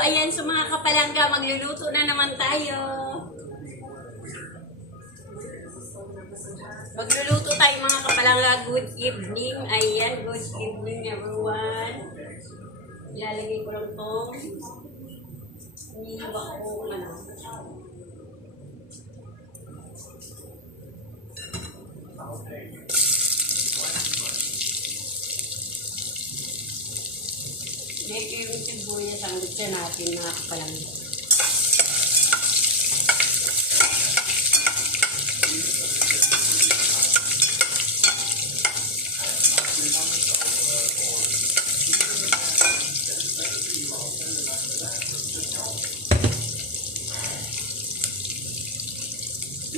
ayan sa mga kapalangga, magluluto na naman tayo. Magluluto tayo mga kapalangga. Good evening. Ayan, good evening everyone. Ilalagay ko lang itong iniiba ko ano. Ito yung sibuyas ang gusto natin mga kapalangga.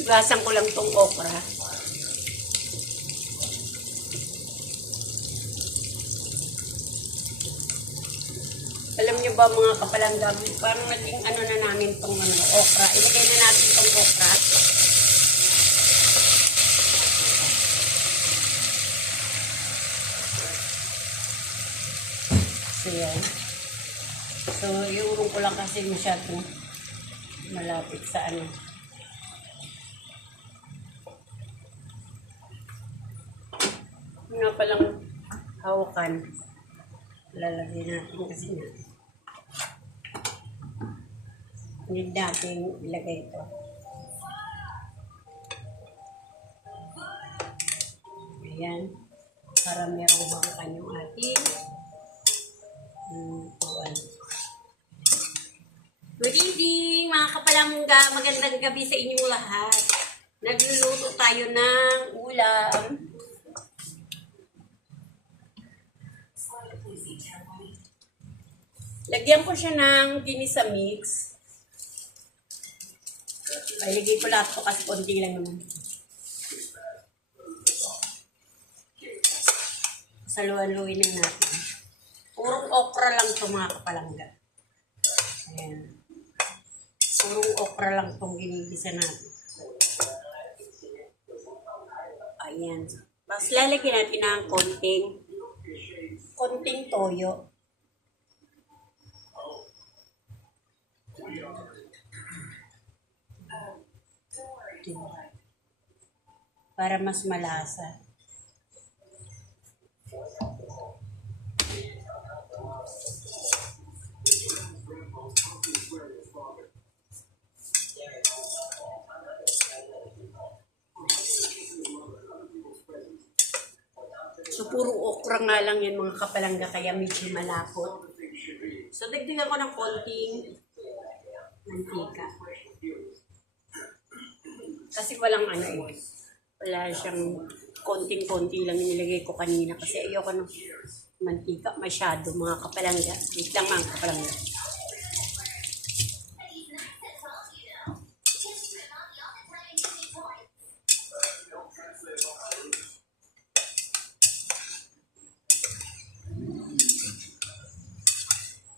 Gasan ko lang tong okra. Alam niyo ba mga kapalangga, parang naging ano na namin tong okra. Ilagay na natin tong okra. So yan. So iurong ko lang kasi masyadong malapit sa ano. Nga palang hawakan. Lalagay natin kasi nga. Need natin ilagay ito. Ayan. Para merong hawakan yung ating tuwan. Good evening mga kapalangga. Magandang gabi sa inyong lahat. Nagluluto tayo ng ulam. Lagyan ko siya ng ginisa mix. Ilagay ko lahat ko kasi konti lang naman. Saluan-luin lang natin. Purong okra lang ito mga kapalangga. Ayan. Purong okra lang itong ginigisa natin. Ayan. Mas lalagyan natin ng konting toyo. Para mas malasa. So, puro okra nga lang yan mga kapalangga, kaya medyo malapot. So, dagdagan ko ng konting mantika. Kasi walang ano eh. Wala siyang konting-konti lang nilagay ko kanina kasi ayoko ng mantika masyado mga kapalangga. Wait lang mga kapalangga.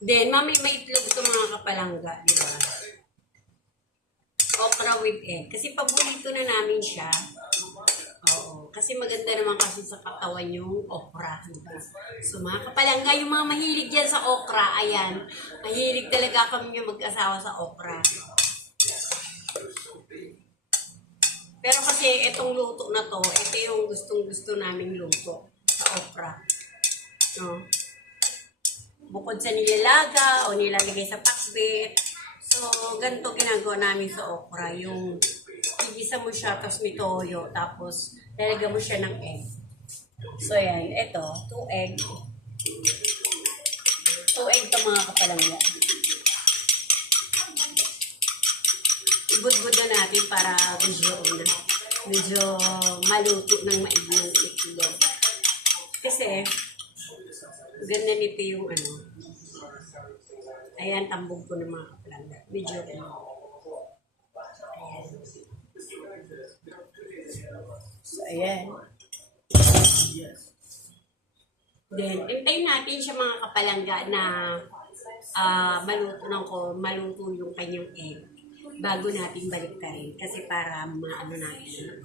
Then, may itlog ito mga kapalangga, di ba? Okra with egg. Kasi paborito na namin siya. Oo. Kasi maganda naman kasi sa katawan yung okra. Diba? So mga kapalangga, yung mga mahilig dyan sa okra, ayan. Mahilig talaga kami yung mag-asawa sa okra. Pero kasi itong luto na to, ito yung gustong-gusto naming luto sa okra. No? Bukod sa nilalaga o nilalagay sa pakbet. So, ganito ginagawa namin sa okra. Yung igisa mo siya, tapos may toyo, tapos lalagyan mo siya ng egg. So, yan. Ito, 2 egg. 2 egg ito mga kapalangga. Ibudbud na natin para medyo maluto ng maigi yung itlog. Kasi, ganda nito yung ano. Ayan, tambog ko ng mga kapalangga. Medyo ano. Ayan. So, ayan. Then, hintayin natin siya mga kapalangga na maluto yung kanyang egg bago natin baliktarin. Kasi para maano natin.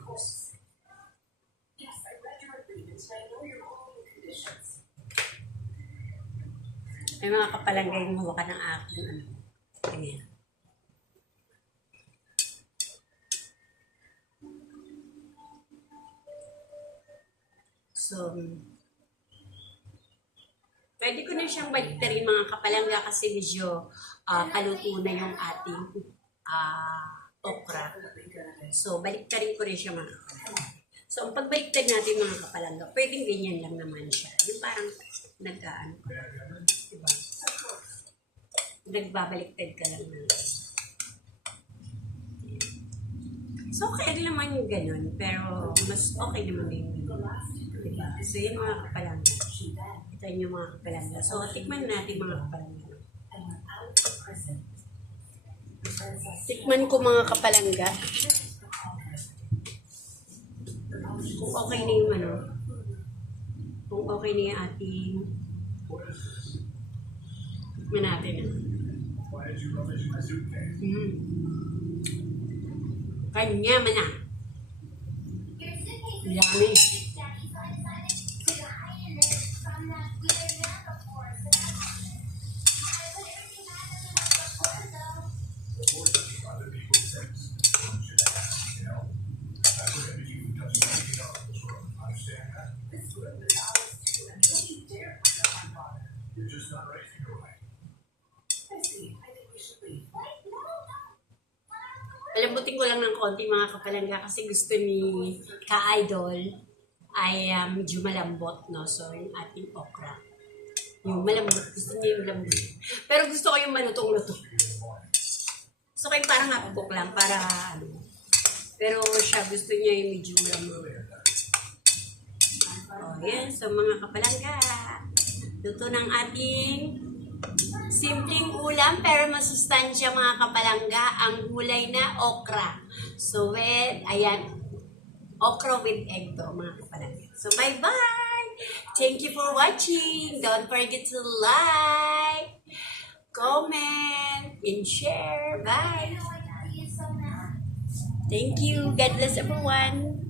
May mga kapalanggay yung hawakan ng aking ano. Ganyan. So, pwede ko na siyang baliktarin mga kapalangga kasi medyo kaluto na yung ating okra. So, baliktarin ko rin siya mga kapalangga. So, ang pagbaliktad natin mga kapalangga, pwedeng ganyan lang naman siya. Yung parang nagkaan. Diba? Nagbabaliktad ka lang na. So, okay naman yung ganun. Pero, mas okay naman yung ganun. Diba? So, yun mga kapalangga. Ito yung mga kapalangga. So, tikman natin mga kapalangga. Tikman ko mga kapalangga. Kung okay na yung ano. Kung okay na yung ating tikman natin. Kanya man na. Yummy. Palambutin ko lang ng konti mga kapalangga kasi gusto ni Ka-Idol ay medyo malambot, no? So, yung ating okra. Yung malambot. Gusto niya yung malambot. Pero gusto ko yung malutong-lutong. So, kayo parang nakapok lang para ano. Pero siya gusto niya yung medyo malambot. Oh, yan. So, mga kapalangga. Luto ng ating simpleng ulam pero masustansya mga kapalangga ang gulay na okra. So, ayan, okra with egg to mga kapalangga. So, bye-bye! Thank you for watching. Don't forget to like, comment, and share. Bye! Thank you. God bless everyone.